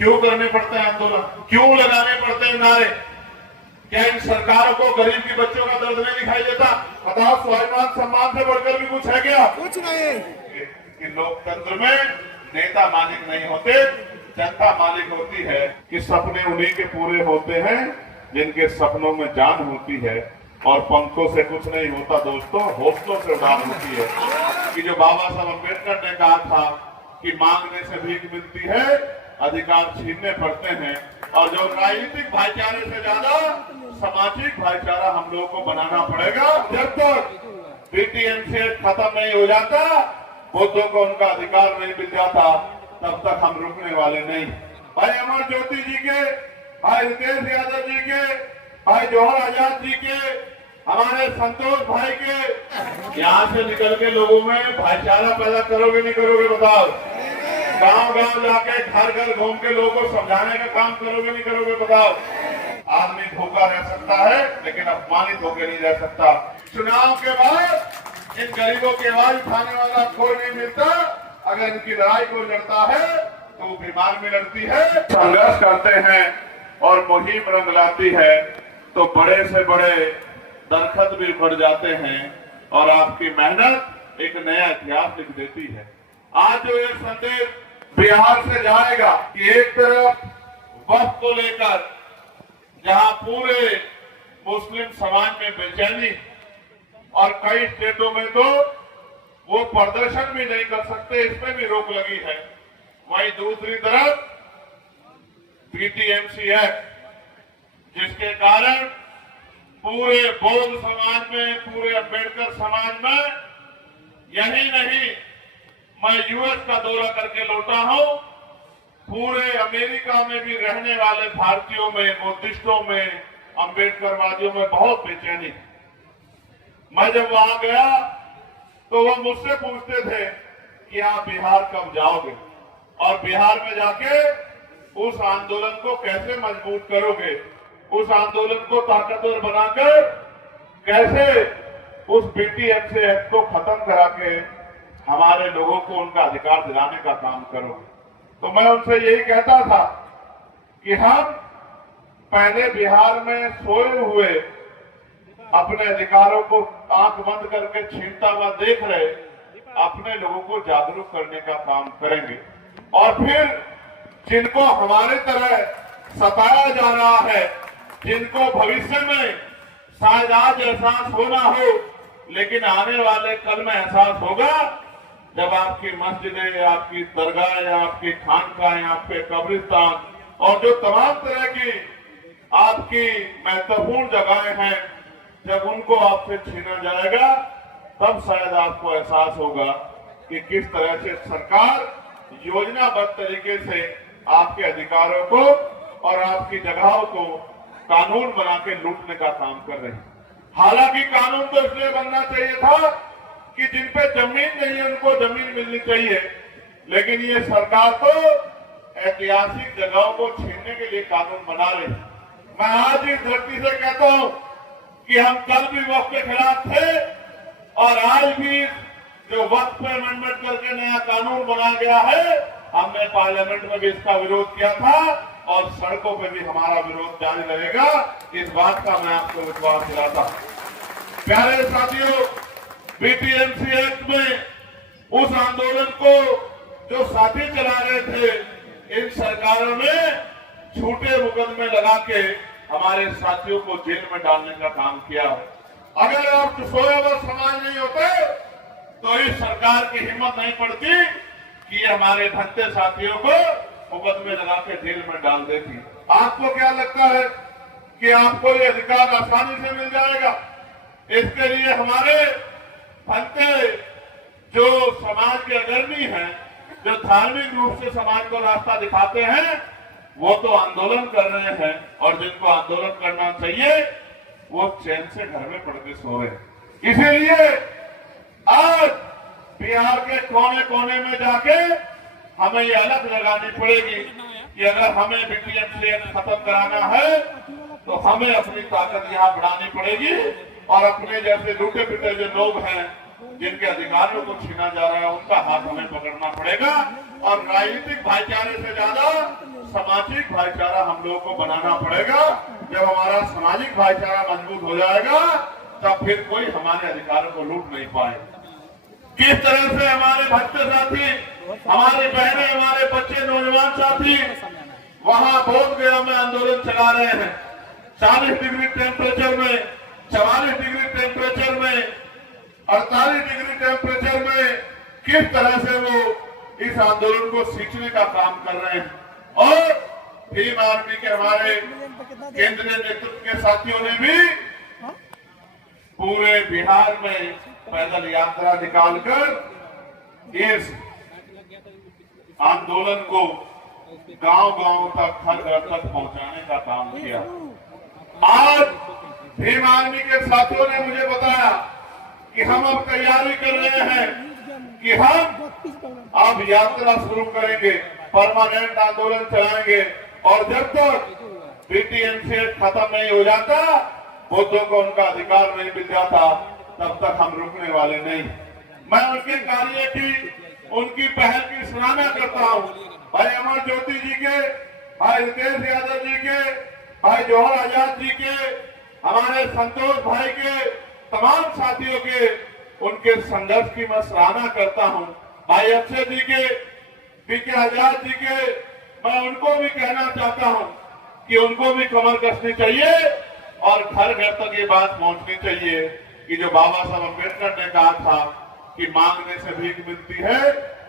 क्यों करने पड़ते हैं आंदोलन, क्यों लगाने पड़ते हैं नारे? क्या इन सरकारों को गरीब के बच्चों का दर्द नहीं दिखाई देता? बताओ, स्वाभिमान सम्मान से बढ़कर भी कुछ है क्या? कुछ नहीं। कि लोकतंत्र में नेता मालिक नहीं होते, जनता मालिक होती है। कि सपने उन्हीं के पूरे होते हैं जिनके सपनों में जान होती है, और पंखों से कुछ नहीं होता दोस्तों, हौसलों से उड़ान होती है। कि जो बाबा साहब अम्बेडकर ने कहा था कि मांगने से भीख मिलती है, अधिकार छीनने पड़ते हैं, और जो राजनीतिक भाईचारे से ज्यादा सामाजिक भाईचारा हम लोगों को बनाना पड़ेगा। जब तक बीटीएमसी खत्म नहीं हो जाता, बुद्धों को उनका अधिकार नहीं मिल जाता, तब तक हम रुकने वाले नहीं। भाई अमर ज्योति जी के, भाई रितेश यादव जी के, भाई जौहर आजाद जी के, हमारे संतोष भाई के, यहाँ से निकल के लोगों में भाईचारा पैदा करोगे नहीं करोगे? बताओ। गांव गांव जाके घर घर घूम के लोगों को समझाने का काम करोगे नहीं करोगे? बताओ। आदमी भूखा रह सकता है लेकिन अपमानित होकर नहीं रह सकता। चुनाव के बाद इन गरीबों की आवाज उठाने वाला कोई नहीं मिलता। अगर इनकी लड़ाई को लड़ता है तो वो बीमार में लड़ती है, संघर्ष करते हैं और मुहिम रंग लाती है, तो बड़े से बड़े दरखत भी बढ़ जाते हैं और आपकी मेहनत एक नया इतिहास लिख देती है। आज जो ये संदेश बिहार से जाएगा कि एक तरफ वक्त को लेकर जहां पूरे मुस्लिम समाज में बेचैनी, और कई स्टेटों में तो वो प्रदर्शन भी नहीं कर सकते, इसमें भी रोक लगी है। वहीं दूसरी तरफ बीटीएमसी एक्ट, जिसके कारण पूरे बौद्ध समाज में, पूरे अम्बेडकर समाज में, यही नहीं, मैं यूएस का दौरा करके लौटा हूं, पूरे अमेरिका में भी रहने वाले भारतीयों में, बुद्धिस्टों में, अम्बेडकरवादियों में बहुत बेचैनी। मैं जब वहां गया तो वो मुझसे पूछते थे कि आप बिहार कब जाओगे, और बिहार में जाके उस आंदोलन को कैसे मजबूत करोगे, उस आंदोलन को ताकतवर बनाकर कैसे उस बीटीएमसी एक्ट को खत्म करा के हमारे लोगों को उनका अधिकार दिलाने का काम करोगे। तो मैं उनसे यही कहता था कि हम पहले बिहार में सोए हुए अपने अधिकारों को आंख बंद करके छीनता हुआ देख रहे अपने लोगों को जागरूक करने का काम करेंगे, और फिर जिनको हमारे तरह सताया जा रहा है, जिनको भविष्य में शायद आज एहसास होना हो, लेकिन आने वाले कल में एहसास होगा, जब आपकी मस्जिदें, आपकी दरगाह, आपकी खानकाहें, आपके कब्रिस्तान और जो तमाम तरह की आपकी महत्वपूर्ण जगहें हैं, जब उनको आपसे छीना जाएगा, तब शायद आपको एहसास होगा कि किस तरह से सरकार योजनाबद्ध तरीके से आपके अधिकारों को और आपकी जगहों को कानून बना के लूटने का काम कर रही है। हालांकि कानून तो इसलिए बनना चाहिए था कि जिन पे जमीन नहीं है उनको जमीन मिलनी चाहिए, लेकिन ये सरकार तो ऐतिहासिक जगहों को छीनने के लिए कानून बना रही है। मैं आज इस धरती से कहता हूं कि हम कल भी वक्त के खिलाफ थे, और आज भी जो वक्त पर अमेंडमेंट करके नया कानून बनाया गया है, हमने पार्लियामेंट में भी इसका विरोध किया था, और सड़कों पर भी हमारा विरोध जारी रहेगा। इस बात का मैं आपको विश्वास दिलाता हूं। प्यारे साथियों, बीटीएमसी एक्ट में उस आंदोलन को जो साथी चला रहे थे, इन सरकारों ने झूठे मुकदमे लगा के हमारे साथियों को जेल में डालने का काम किया। अगर आप सोए हुए समाज नहीं होते तो इस सरकार की हिम्मत नहीं पड़ती कि ये हमारे भक्ते साथियों को मुकदमे लगा के जेल में डाल देती। आपको क्या लगता है कि आपको ये अधिकार आसानी से मिल जाएगा? इसके लिए हमारे भक्ते जो समाज के अग्रणी हैं, जो धार्मिक रूप से समाज को रास्ता दिखाते हैं, वो तो आंदोलन कर रहे हैं, और जिनको आंदोलन करना चाहिए वो चैन से घर में पड़ के सो रहे हैं। इसीलिए आज बिहार के कोने कोने में जाके हमें ये अलग लगानी पड़ेगी कि अगर हमें बीटीएमसी खत्म कराना है तो हमें अपनी ताकत यहाँ बढ़ानी पड़ेगी, और अपने जैसे लूटे पिटे जो लोग हैं, जिनके अधिकारों को छीना जा रहा है, उनका हाथ हमें पकड़ना पड़ेगा। और राजनीतिक भाईचारे से ज्यादा सामाजिक भाईचारा हम लोगों को बनाना पड़ेगा। जब हमारा सामाजिक भाईचारा मजबूत हो जाएगा तब फिर कोई हमारे अधिकारों को लूट नहीं पाएगा। किस तरह से हमारे भक्त साथी, हमारी बहनें, हमारे बच्चे, नौजवान साथी वहां बोध गया में आंदोलन चला रहे हैं, 40 डिग्री टेम्परेचर में, 44 डिग्री टेम्परेचर में, 48 डिग्री टेम्परेचर में किस तरह से वो इस आंदोलन को सींचने का काम कर रहे हैं। और भीम आर्मी के हमारे केंद्रीय नेतृत्व के साथियों ने भी पूरे बिहार में पैदल यात्रा निकालकर इस आंदोलन को गांव-गांव तक, घर घर तक पहुंचाने का काम किया। आज भीम आर्मी के साथियों ने मुझे बताया कि हम अब तैयारी कर रहे हैं कि हम अब यात्रा शुरू करेंगे, परमानेंट आंदोलन चलाएंगे और जब तक बीटीएमसी खत्म नहीं हो जाता, बुद्धों को उनका अधिकार नहीं मिल जाता, तब तक हम रुकने वाले नहीं। मैं उनके कार्य की, उनकी पहल की सराहना करता हूं। भाई अमर ज्योति जी के, भाई रितेश यादव जी के, भाई जौहर आजाद जी के, हमारे संतोष भाई के, तमाम साथियों के, उनके संघर्ष की मैं सराहना करता हूं। भाई अक्षय जी के, पीके आजाद जी के, मैं उनको भी कहना चाहता हूं कि उनको भी कमर कसनी चाहिए और घर घर तक ये बात पहुंचनी चाहिए कि जो बाबा साहब अम्बेडकर ने कहा था कि मांगने से भीख मिलती है,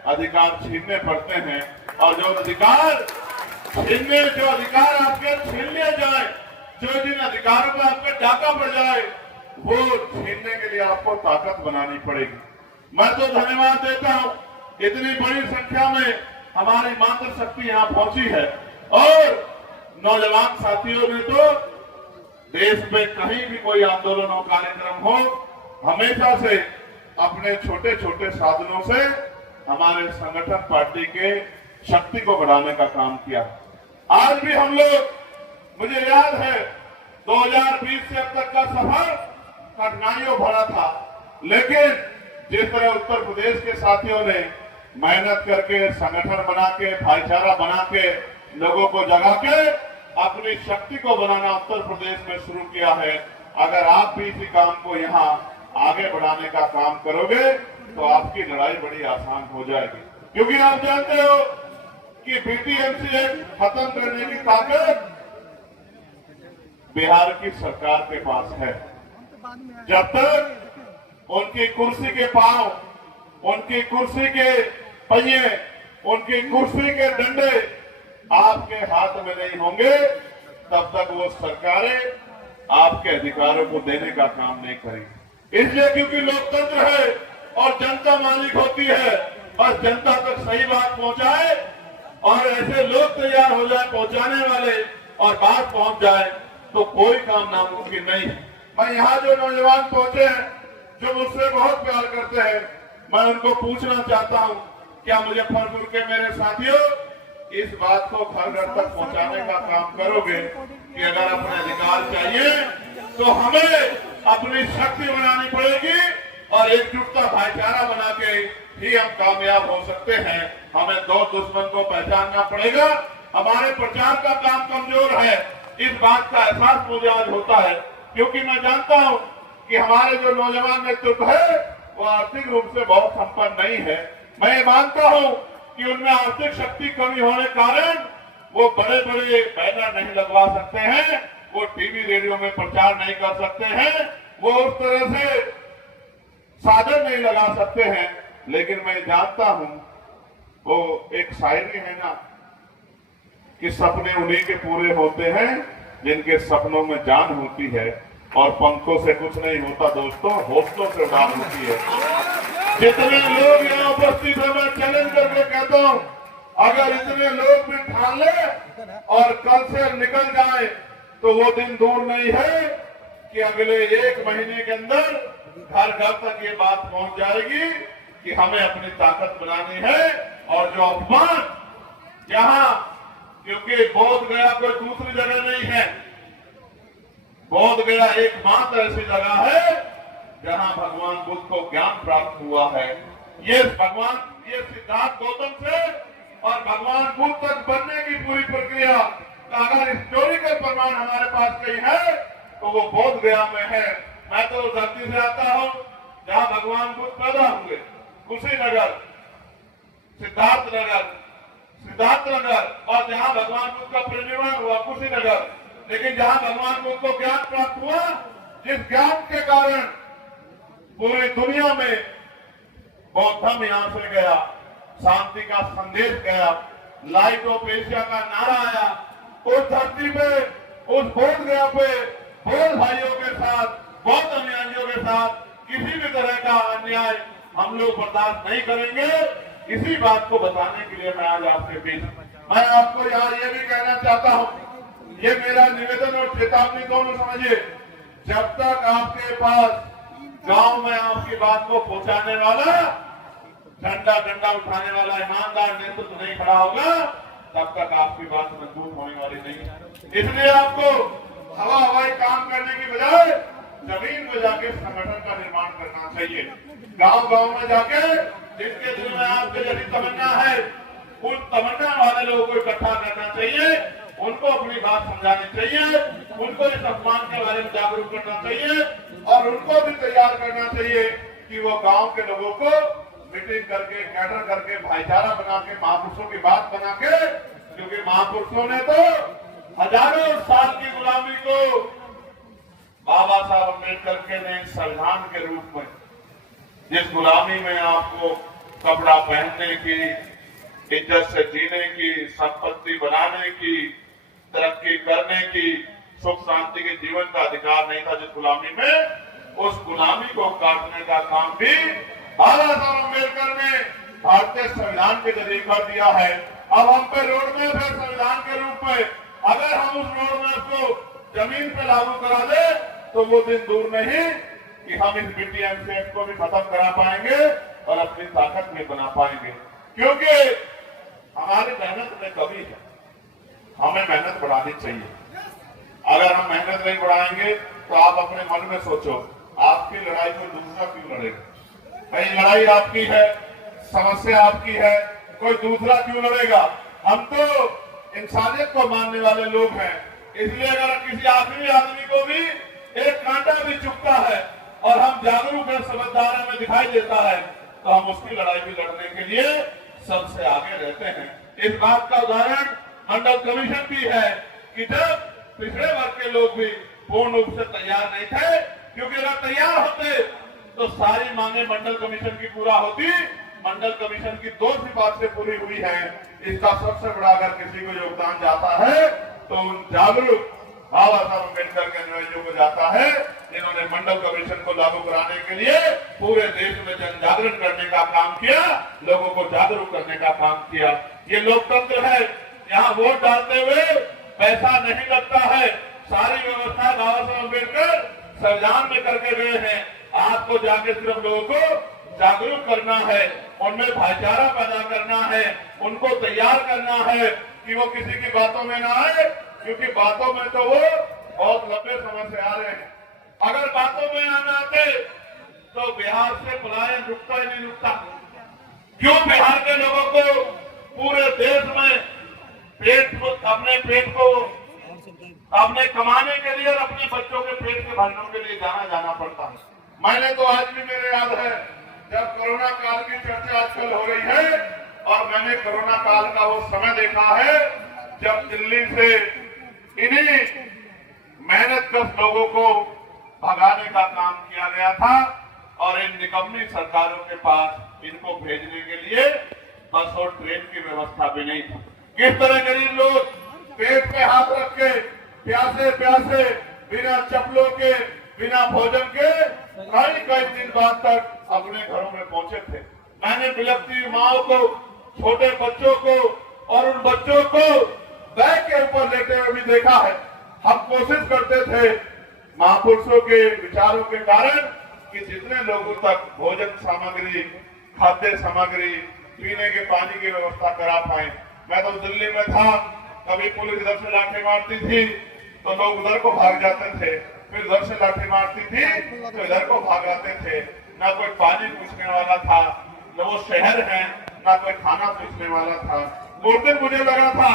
अधिकार छीनने पड़ते हैं। और जो अधिकार आपके छीन लिए जाए, जो जिन अधिकारों पर आपका डाका पड़ जाए, वो छीनने के लिए आपको ताकत बनानी पड़ेगी। मैं तो धन्यवाद देता हूं, इतनी बड़ी संख्या में हमारी मातृशक्ति यहाँ पहुंची है और नौजवान साथियों ने तो देश में कहीं भी कोई आंदोलन हो, कार्यक्रम हो, हमेशा से अपने छोटे छोटे साधनों से हमारे संगठन पार्टी के शक्ति को बढ़ाने का काम किया। आज भी हम लोग, मुझे याद है 2020 से अब तक का सफर कठिनाइयों भरा था, लेकिन जिस तरह उत्तर प्रदेश के साथियों ने मेहनत करके, संगठन बना के, भाईचारा बना के, लोगों को जगा के अपनी शक्ति को बनाना उत्तर प्रदेश में शुरू किया है, अगर आप भी इसी काम को यहाँ आगे बढ़ाने का काम करोगे तो आपकी लड़ाई बड़ी आसान हो जाएगी। क्योंकि आप जानते हो कि बीटीएमसी एक्ट खत्म करने की ताकत बिहार की सरकार के पास है। जब तक उनकी कुर्सी के पांव, उनकी कुर्सी के पहिए, उनकी कुर्सी के डंडे आपके हाथ में नहीं होंगे, तब तक वो सरकारें आपके अधिकारों को देने का काम नहीं करेंगी। इसलिए क्योंकि लोकतंत्र है और जनता मालिक होती है, बस जनता तक सही बात पहुंचाए और ऐसे लोग तैयार हो जाए पहुंचाने वाले और बात पहुंच जाए तो कोई काम नामुमकिन नहीं है। मैं यहाँ जो नौजवान पहुंचे हैं, जो मुझसे बहुत प्यार करते हैं, मैं उनको पूछना चाहता हूँ, क्या मुजफ्फरपुर के मेरे साथियों इस बात को घर घर तक पहुंचाने का काम करोगे कि अगर अपने अधिकार चाहिए तो हमें अपनी शक्ति बनानी पड़ेगी और एकजुटता, भाईचारा बना के ही हम कामयाब हो सकते हैं। हमें दो दुश्मन को पहचानना पड़ेगा। हमारे प्रचार का काम कमजोर है, इस बात का एहसास मुझे आज होता है, क्योंकि मैं जानता हूं कि हमारे जो नौजवान नेतृत्व है वो आर्थिक रूप से बहुत संपन्न नहीं है। मैं ये मानता हूं कि उनमें आर्थिक शक्ति कमी होने कारण वो बड़े बड़े बैनर नहीं लगवा सकते हैं, वो टीवी रेडियो में प्रचार नहीं कर सकते हैं, वो उस तरह से साधन नहीं लगा सकते हैं। लेकिन मैं जानता हूं, वो एक शायरी है ना कि सपने उन्हीं के पूरे होते हैं जिनके सपनों में जान होती है, और पंखों से कुछ नहीं होता दोस्तों, हौसलों से उड़ान होती है। जितने लोग यहाँ उपस्थित है, मैं चैलेंज करके कहता हूँ, अगर इतने लोग भी ठान ले और कल से निकल जाए तो वो दिन दूर नहीं है कि अगले 1 महीने के अंदर घर घर तक ये बात पहुंच जाएगी कि हमें अपनी ताकत बनानी है। और जो अपमान यहाँ, क्योंकि बोध गया कोई दूसरी जगह नहीं है, बोध गया एकमात्र ऐसी जगह है जहां भगवान बुद्ध को ज्ञान प्राप्त हुआ है। ये सिद्धार्थ गौतम से और भगवान बुद्ध तक बनने की पूरी प्रक्रिया अगर हिस्टोरिकल प्रमाण हमारे पास कहीं है तो वो बोध गया में है। मैं तो उस धरती से आता हूँ जहाँ भगवान बुद्ध पैदा हुए, कुशीनगर, सिद्धार्थनगर, और जहाँ भगवान बुद्ध का परिनिर्वाण हुआ कुशीनगर। लेकिन जहाँ भगवान बुद्ध को ज्ञान प्राप्त हुआ, जिस ज्ञान के कारण पूरी दुनिया में बौद्ध धर्म यहाँ से गया, शांति का संदेश गया, लाइट ऑफ एशिया का नारा आया, उस धरती पे, उस बोध गया पे बौद्ध भाइयों के साथ, बौद्ध अनुयायियों के साथ किसी भी तरह का अन्याय हम लोग बर्दाश्त नहीं करेंगे। इसी बात को बताने के लिए मैं आज आपके बीच, मैं आपको यार ये भी कहना चाहता हूँ, ये मेरा निवेदन और चेतावनी दोनों समझिए, जब तक आपके पास गांव में आपकी बात को पहुंचाने वाला, डंडा उठाने वाला ईमानदार नेतृत्व नहीं खड़ा होगा, तब तक आपकी बात मजबूत होने वाली नहीं। इसलिए आपको हवाई काम करने की बजाय जमीन में जाके संगठन का निर्माण करना चाहिए। गांव में जाके जिनके दिल में आपके जैसी तमन्ना है, उन तमन्ना वाले लोगों को इकट्ठा करना चाहिए, उनको अपनी बात समझानी चाहिए, उनको इस अपमान के बारे में जागरूक करना चाहिए, और उनको भी तैयार करना चाहिए कि वो गांव के लोगों को मीटिंग करके, कैडर करके, भाईचारा बना के, महापुरुषों की बात बना के, क्योंकि महापुरुषों ने तो हजारों साल की गुलामी को बाबा साहब अम्बेडकर के ने संविधान के रूप में, जिस गुलामी में आपको कपड़ा पहनने की, इज्जत से जीने की, संपत्ति बनाने की, तरक्की करने की, सुख शांति के जीवन का अधिकार नहीं था, जिस गुलामी में, उस गुलामी को काटने का काम भी बाबा साहब अम्बेडकर ने भारतीय संविधान के जरिए कर दिया है। अब हम पे रोड मैप है संविधान के रूप में, अगर हम उस रोड मैप को जमीन पे लागू करा दे तो वो दिन दूर नहीं कि हम इस BTMC एक्ट को भी खत्म करा पाएंगे और अपनी ताकत में बना पाएंगे। क्योंकि हमारी मेहनत में कमी है, हमें मेहनत बढ़ानी चाहिए। अगर हम मेहनत नहीं बढ़ाएंगे तो आप अपने मन में सोचो, आपकी लड़ाई कोई दूसरा क्यों लड़ेगा? कहीं लड़ाई आपकी है, समस्या आपकी है, कोई दूसरा क्यों लड़ेगा? हम तो इंसानियत को मानने वाले लोग हैं, इसलिए अगर किसी आखिरी आदमी को भी एक कांटा भी चुभता है और हम जागरूक हैं, समझदार हमें दिखाई देता है, तो हम उसकी लड़ाई भी लड़ने के लिए सबसे आगे रहते हैं। इस बात का उदाहरण मंडल कमीशन भी है कि जब पिछड़े वर्ग के लोग भी पूर्ण रूप से तैयार नहीं थे, क्योंकि अगर तैयार होते तो सारी मांगे मंडल कमीशन की पूरा होती। मंडल कमीशन की 2 सिफारिशें पूरी हुई है, इसका सबसे बड़ा अगर किसी को योगदान जाता है तो उन जागरूक बाबा साहब अम्बेडकर के अनुयायियों को जाता है, जिन्होंने मंडल कमीशन को लागू कराने के लिए पूरे देश में जन जागरण करने का काम किया, लोगों को जागरूक करने का काम किया। ये लोकतंत्र है, यहाँ वोट डालते हुए पैसा नहीं लगता है, सारी व्यवस्था बाबा साहब अम्बेडकर संविधान में करके गए हैं। आपको जाके सिर्फ लोगों को जागरूक करना है, उनमें भाईचारा पैदा करना है, उनको तैयार करना है कि वो किसी की बातों में ना आए, क्योंकि बातों में तो वो बहुत लंबे समय से आ रहे हैं। अगर बातों में आना आते तो बिहार से पलायन रुकता ही नहीं रुकता। क्यों बिहार के लोगों को पूरे देश में अपने पेट को अपने कमाने के लिए और अपने बच्चों के पेट के भरने के लिए जाना पड़ता है। मैंने तो आज भी मेरे याद है जब कोरोना काल की चर्चा आजकल हो रही है, और मैंने कोरोना काल का वो समय देखा है जब दिल्ली से इन्हीं मेहनतकश लोगों को भगाने का काम किया गया था, और इन निकम्मी सरकारों के पास इनको भेजने के लिए बस और ट्रेन की व्यवस्था भी नहीं थी। किस तरह गरीब लोग पेट पे हाथ रख के प्यासे बिना चप्पलों के, बिना भोजन के कई दिन बाद तक अपने घरों में पहुंचे थे। मैंने बिलखती माओ को, छोटे बच्चों को और उन बच्चों को बैग के ऊपर लेते हुए भी देखा है। हम कोशिश करते थे महापुरुषों के विचारों के कारण कि जितने लोगों तक भोजन सामग्री, खाद्य सामग्री, पीने के पानी की व्यवस्था करा पाए। मैं तो दिल्ली में था, कभी पुलिस इधर से लाठी मारती थी तो लोग उधर को भाग जाते थे, फिर उधर से लाठी मारती थी तो इधर को भाग आते थे। ना कोई पानी पूछने वाला था, न वो शहर है, ना कोई खाना पूछने वाला था। उस दिन मुझे लगा था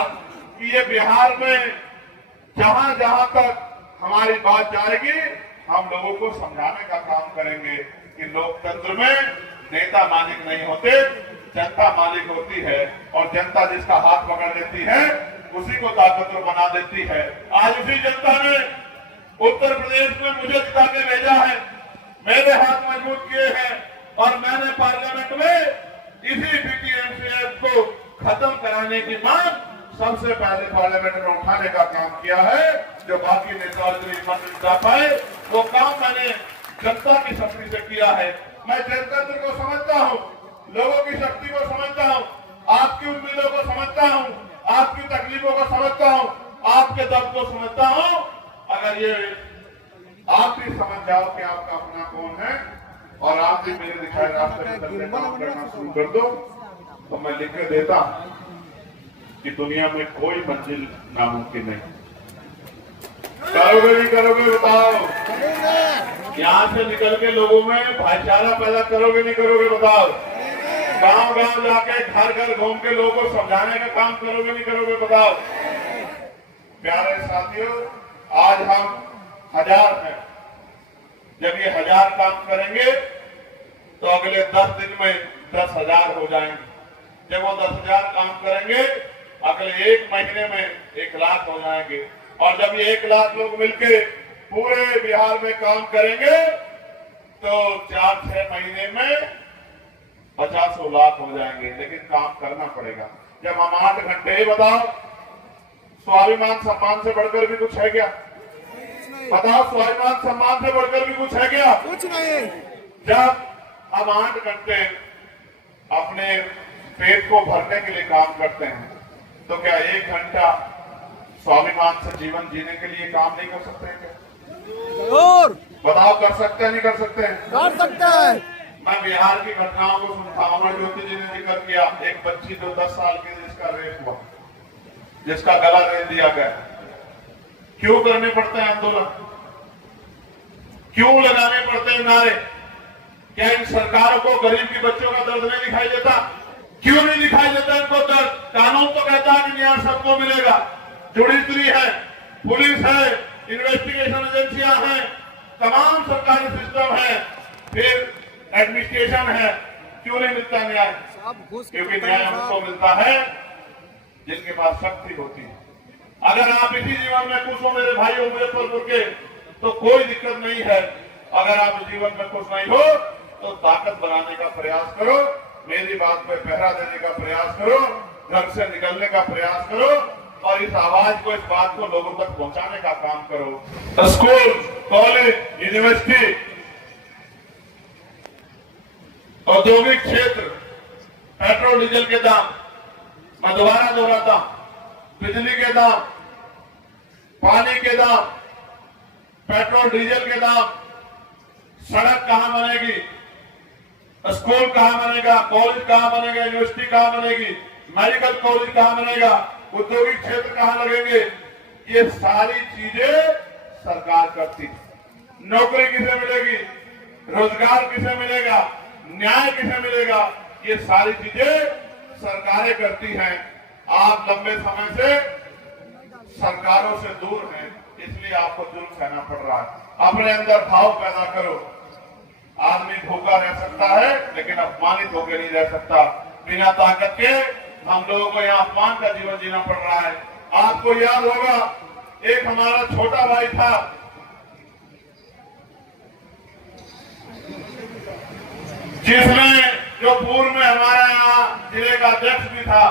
कि ये बिहार में जहां जहां तक हमारी बात जाएगी हम लोगों को समझाने का काम करेंगे कि लोकतंत्र में नेता मालिक नहीं होते, जनता मालिक होती है और जनता जिसका हाथ पकड़ लेती है उसी को ताकतवर बना देती है। आज उसी जनता ने उत्तर प्रदेश में मुझे जिता के भेजा है, मेरे हाथ मजबूत किए हैं और मैंने पार्लियामेंट में इसी बीटीएमसी एक्ट को खत्म कराने की मांग सबसे पहले पार्लियामेंट में उठाने का काम किया है। जो बाकी नेता नहीं जिता पाए वो काम मैंने जनता की शक्ति से किया है। मैं जनतंत्र को समझता हूँ, लोगों की शक्ति को समझता हूँ, आपकी उम्मीदों को समझता हूँ, आपकी तकलीफों को समझता हूँ, आपके दर्द को समझता हूँ। अगर ये आप भी समझ जाओ कि आपका अपना कौन है और आप भी मेरे दिखाए रास्ते में चलने काम करना शुरू कर दो तो मैं लिख के देता हूं कि दुनिया में कोई मंजिल नामुमकिन नहीं। करोगे नहीं करोगे बताओ? यहाँ से निकल के लोगों में भाईचारा पैदा करोगे नहीं करोगे बताओ? गांव गांव जाके घर घर घूम के लोगों को समझाने का काम करोगे नहीं करोगे बताओ? प्यारे साथियों, आज हम 1000 हैं। जब ये 1000 काम करेंगे तो अगले 10 दिन में 10,000 हो जाएंगे। जब वो 10,000 काम करेंगे अगले 1 महीने में 1 लाख हो जाएंगे और जब ये 1 लाख लोग मिलके पूरे बिहार में काम करेंगे तो 4-6 महीने में 50 लाख हो जाएंगे। लेकिन काम करना पड़ेगा। जब हम 8 घंटे, बताओ स्वाभिमान सम्मान से बढ़कर भी कुछ है क्या? बताओ स्वाभिमान सम्मान से बढ़कर भी कुछ है क्या? कुछ नहीं। जब हम 8 घंटे अपने पेट को भरने के लिए काम करते हैं तो क्या 1 घंटा स्वाभिमान से जीवन जीने के लिए काम नहीं कर सकते हैं क्या? जरूर। बताओ कर सकते हैं नहीं कर सकते हैं? कर सकते हैं। मैं बिहार की घटनाओं को सुनता हूं। ज्योति जी ने जिक्र किया एक बच्ची जो 10 साल की जिसका रेप हुआ, जिसका गला रेत दिया गया। क्यों करने पड़ते हैं आंदोलन? क्यों लगाने पड़ते हैं नारे? क्या इन सरकारों को गरीब की बच्चों का दर्द नहीं दिखाई देता? क्यों नहीं दिखाई देता इनको दर्द? कानून तो कहता है कि न्याय सबको मिलेगा। जुडिशरी है, पुलिस है, इन्वेस्टिगेशन एजेंसियां हैं, तमाम सरकारी सिस्टम है, फिर एडमिनिस्ट्रेशन है। क्यों नहीं मिलता न्याय? क्योंकि न्याय उनको मिलता है जिनके पास शक्ति होती है। अगर आप इसी जीवन में खुश हो मेरे भाइयों मुजफ्फरपुर के तो कोई दिक्कत नहीं है। अगर आप जीवन में खुश नहीं हो तो ताकत बनाने का प्रयास करो, मेरी बात पे पहरा देने का प्रयास करो, घर से निकलने का प्रयास करो और इस आवाज को, इस बात को लोगों तक पहुंचाने का काम करो। स्कूल, कॉलेज, यूनिवर्सिटी, औद्योगिक क्षेत्र, पेट्रोल डीजल के दाम, मैं दोबारा दोहराता हूं, बिजली के दाम, पानी के दाम, पेट्रोल डीजल के दाम, सड़क कहां बनेगी, स्कूल कहां बनेगा, कॉलेज कहां बनेगा, यूनिवर्सिटी कहां बनेगी, मेडिकल कॉलेज कहां बनेगा, औद्योगिक क्षेत्र कहां लगेंगे, ये सारी चीजें सरकार करती है। नौकरी किसे मिलेगी, रोजगार किसे मिलेगा, न्याय किसे मिलेगा, ये सारी चीजें सरकारें करती हैं। आप लंबे समय से सरकारों से दूर हैं, इसलिए आपको जुल्म सहना पड़ रहा है। अपने अंदर भाव पैदा करो। आदमी भूखा रह सकता है लेकिन अपमानित होकर नहीं रह सकता। बिना ताकत के हम लोगों को यहाँ अपमान का जीवन जीना पड़ रहा है। आपको याद होगा एक हमारा छोटा भाई था, जिसने जो पूर्व में हमारे यहाँ जिले का अध्यक्ष भी था,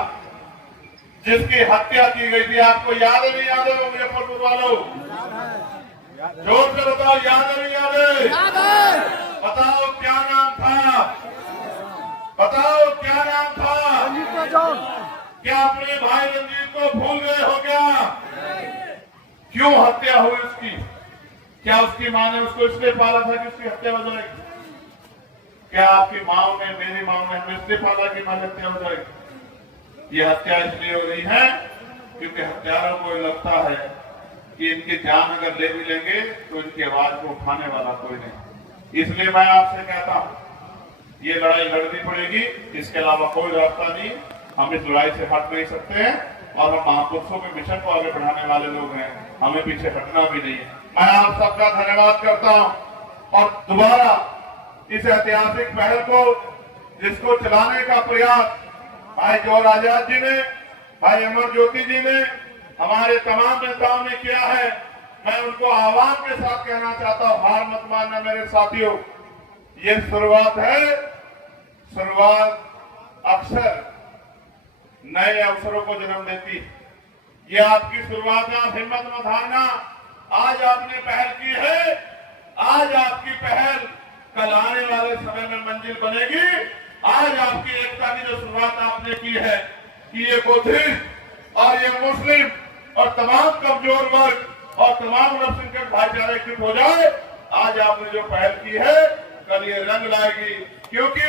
जिसकी हत्या की गई थी। आपको याद है नहीं याद है मुजफ्फरपुर वालों? जोर से बताओ, याद है नहीं याद है? याद है। बताओ क्या नाम था? बताओ क्या नाम था? क्या अपने भाई रंजीत को भूल गए हो क्या? क्यों हत्या हुई उसकी? क्या उसकी मां ने उसको इसलिए पाला था कि उसकी हत्या हो जाएगी? क्या आपकी माँ ने, मेरी माँ ने हमें इसलिए पाला कि हमारी हत्या हो जाएगी? ये हत्या इसलिए हो रही है क्योंकि हत्यारों को लगता है कि इनकी जान अगर ले भी लेंगे तो इनकी आवाज को उठाने वाला कोई नहीं। इसलिए मैं आपसे कहता हूं ये लड़ाई लड़नी पड़ेगी, इसके अलावा कोई रास्ता नहीं। हम इस लड़ाई से हट नहीं सकते हैं और हम महापुरुषों के मिशन को आगे बढ़ाने वाले लोग हैं, हमें पीछे हटना भी नहीं है। मैं आप सबका धन्यवाद करता हूं और दोबारा इस ऐतिहासिक पहल को, जिसको चलाने का प्रयास भाई जोर आजाद जी ने, भाई अमर ज्योति जी ने, हमारे तमाम नेताओं ने किया है, मैं उनको आह्वान के साथ कहना चाहता हूं, हार मत मानना मेरे साथियों। ये शुरुआत है, शुरुआत अक्सर नए अवसरों को जन्म देती है। ये आपकी शुरुआत है, आप हिम्मत मत हारना। आज आपने पहल की है, आज आपकी पहल कल आने वाले समय में मंजिल बनेगी। आज आपकी एकता की जो शुरुआत आपने की है कि ये बुद्धिस्ट और ये मुस्लिम और तमाम कमजोर वर्ग और तमाम अल्पसंख्यक भाईचारे एकजुट हो जाए, आज आपने जो पहल की है कल ये रंग लाएगी। क्योंकि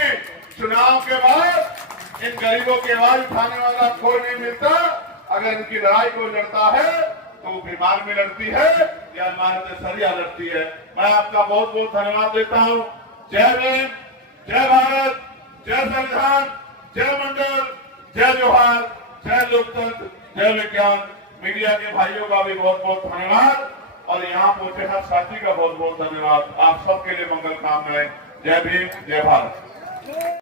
चुनाव के बाद इन गरीबों की आवाज उठाने वाला कोई नहीं मिलता। अगर इनकी लड़ाई कोई लड़ता है तो वो बीमार में लड़ती है या हमारे सरिया लड़ती है। मैं आपका बहुत बहुत धन्यवाद देता हूँ। जय भीम, जय भारत, जय संविधान, जय मंडल, जय जोहार, जय लोकतंत्र, जय विज्ञान। मीडिया के भाइयों का भी बहुत बहुत धन्यवाद और यहाँ पहुंचे हर साथी का बहुत बहुत धन्यवाद। आप सबके लिए मंगल कामनाएं। जय भीम, जय भारत।